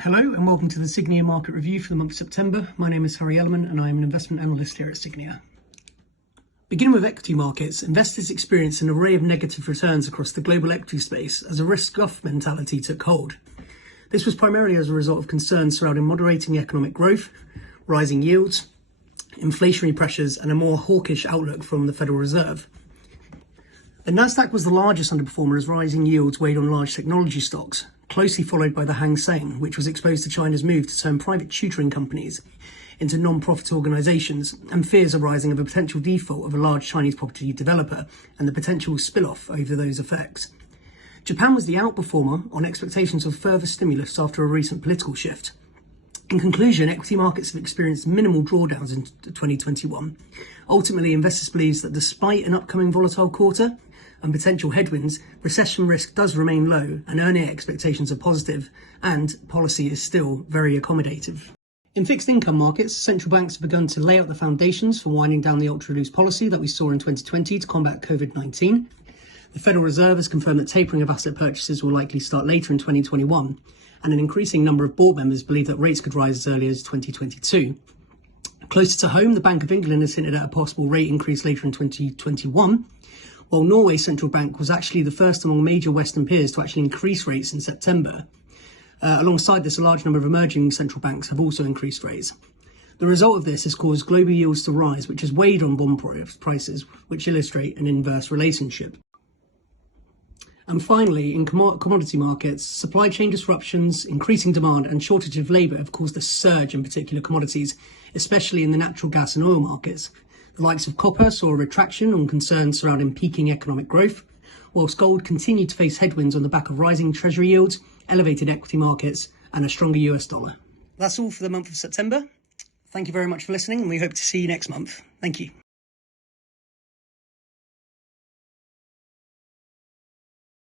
Hello and welcome to the Signia market review for the month of September. My name is Harry Ellerman and I am an investment analyst here at Signia. Beginning with equity markets, investors experienced an array of negative returns across the global equity space as a risk-off mentality took hold. This was primarily as a result of concerns surrounding moderating economic growth, rising yields, inflationary pressures and a more hawkish outlook from the Federal Reserve. The Nasdaq was the largest underperformer as rising yields weighed on large technology stocks, closely followed by the Hang Seng, which was exposed to China's move to turn private tutoring companies into non-profit organisations and fears arising of a potential default of a large Chinese property developer and the potential spill-off over those effects. Japan was the outperformer on expectations of further stimulus after a recent political shift. In conclusion, equity markets have experienced minimal drawdowns in 2021. Ultimately, investors believe that despite an upcoming volatile quarter and potential headwinds, recession risk does remain low and earning expectations are positive and policy is still very accommodative. In fixed income markets, central banks have begun to lay out the foundations for winding down the ultra-loose policy that we saw in 2020 to combat COVID-19. The Federal Reserve has confirmed that tapering of asset purchases will likely start later in 2021, and an increasing number of board members believe that rates could rise as early as 2022. Closer to home, the Bank of England has hinted at a possible rate increase later in 2021, while Norway's central bank was actually the first among major Western peers to actually increase rates in September. Alongside this, a large number of emerging central banks have also increased rates. The result of this has caused global yields to rise, which has weighed on bond prices, which illustrate an inverse relationship. And finally, in commodity markets, supply chain disruptions, increasing demand and shortage of labour have caused a surge in particular commodities, especially in the natural gas and oil markets. The likes of copper saw a retraction on concerns surrounding peaking economic growth, whilst gold continued to face headwinds on the back of rising treasury yields, elevated equity markets and a stronger US dollar. That's all for the month of September. Thank you very much for listening and we hope to see you next month. Thank you.